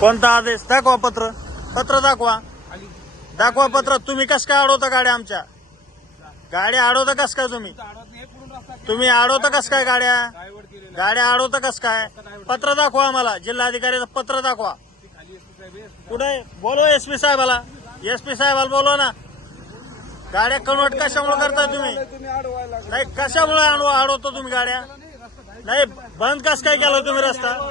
कोणता आदेश? दाखवा पत्र. पत्र दाखवा. दाखवा पत्र. तुम्ही कस काय अडवता गाड्या आमच्या? गाड्या अडवता कस काय तुम्ही? तुम्ही अडवता कस काय गाड्या? गाड्या अडवता कस काय? पत्र दाखवा आम्हाला. जिल्हाधिकाऱ्याचं पत्र दाखवा. कुठे? बोलव एस पी साहेबाला. एस पी साहेबाला बोलवा ना. गाड्या कन्वर्ट कशामुळे करताय तुम्ही? नाही कशामुळे अडव- अडवतो तुम्ही गाड्या? नाही बंद कस काय केलं तुम्ही रस्ता?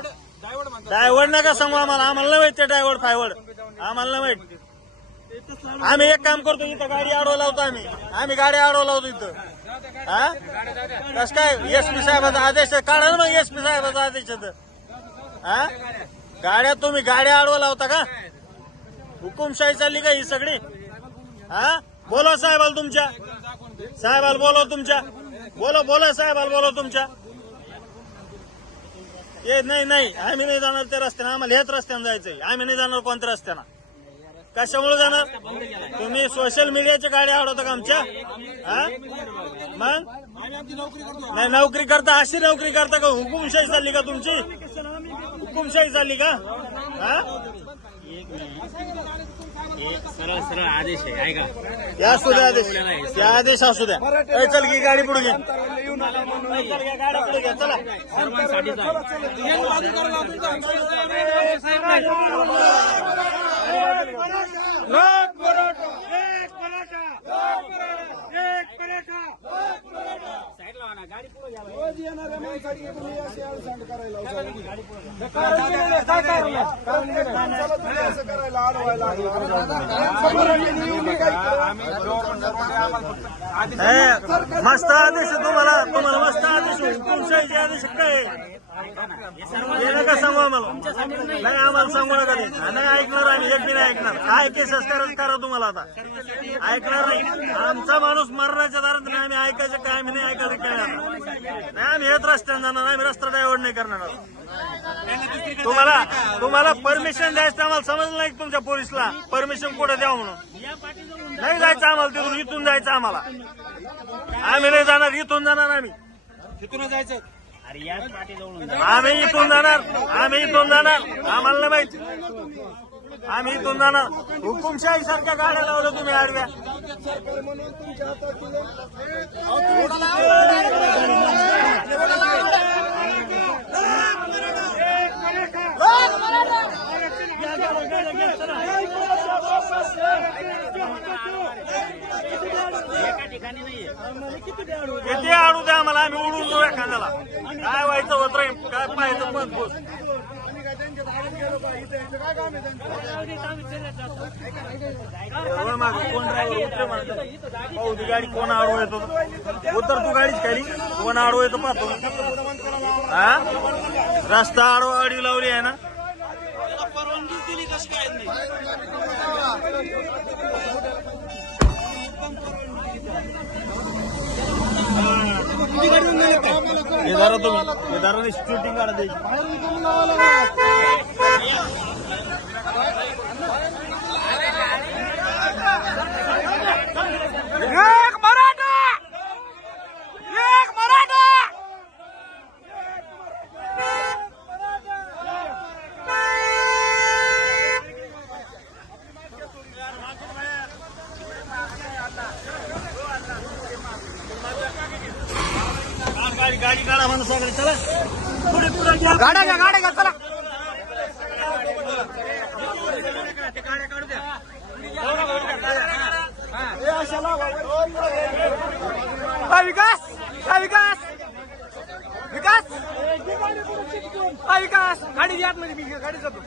डायवर्ड नका सांगू आम्हाला. आम्हाला नाही माहीत ते ड्रायव्हर फायवड आम्हाला नाही माहीत. आम्ही एक काम करतो इथं गाडी आडवा लावतो आम्ही. आम्ही गाडी आडवा लावतो इथं. हा? कस काय? एस पी साहेबाचा आदेश काढा ना मग एस पी साहेबाचा आदेश आहे हा? गाड्या तुम्ही गाड्या आडवा लावता का? हुकुमशाही चालली का ही सगळी? हा? बोला साहेबाला तुमच्या. साहेबाला बोला तुमच्या. बोला बोला साहेबाला बोला तुमच्या. ए नाही नाही. आम्ही नाही जाणार त्या रस्त्यानं. आम्हाला ह्याच रस्त्यानं जायचंय. आम्ही नाही जाणार कोणत्या रस्त्यानं. कशामुळे जाणार? तुम्ही सोशल मीडियाच्या गाड्या आवडता का आमच्या? हा? मग? नाही नोकरी करता. अशी नोकरी करता का? हुकुमशाही चालली का तुमची? हुकुमशाही चालली का? हा? सरळ सरळ आदेश आहे ऐका. या असू द्या आदेश. या आदेश असू द्या. ए, चल की गाडी पुढे घे. ए, चल घ्या, गाडी पुढे घ्या चला सर्वांसाठीच आहे मस्त आदेश आहे तुम्हाला तुम्हाला मस्त आदेश. हुकुमशाहीचे आदेश काय नका सांगू आम्हाला? नाही आम्हाला सांगू नका ते. नाही ऐकणार आम्ही एक बी नाही ऐकणार. काय ते संस्कारच करा तुम्हाला आता. ऐकणार नाही. आमचा माणूस मरणाच्या दारात नाही आम्ही ऐकायचं काय आम्ही नाही ऐकायचं काय नाही आम्ही हेच रस्त्याने जाणार आम्ही रस्ता डायव्हर्ट नाही करणार तुम्हाला तुम्हाला परमिशन द्यायचं आम्हाला समजलं नाही तुमच्या पोलिसला? परमिशन कुठे द्यावं म्हणून? नाही जायचं आम्हाला तिथून इथून जायचं आम्हाला. आम्ही नाही जाणार इथून जाणार आम्ही. अरे जायचं. आम्ही इथून जाणार. आम्ही इथून जाणार. आम्हाला नाही माहीत. आम्ही इथून जाणार. हुकुमशाही सारख्या गाड्या लावल्या तुम्ही आडव्या. म्हणून तुमच्या हातात एका ठिकाणी नाहीये किती आडू द्या आम्हाला आम्ही उडून जाऊ एखाद्याला. काय व्हायचं होत राहील काय पाहायचं पण कोण ती गाडी कोण आडवं येतो? उतर तू गाडीच खाली. कोण आडवं येतो पाहतो? हा? रस्ता आडवा आडी लावली आहे ना? हे जरा तुम्ही हे जरा शूटिंग काढा द्यायची गाडी गाडी काढा म्हणून सगळे चला. पुढे पुढे घ्या. गाड्या घ्या गाड्या घ्या चला. हा, विकास हा, विकास. विकास. हा, विकास. गाडी घ्या आतमध्ये मी गाडी जातो.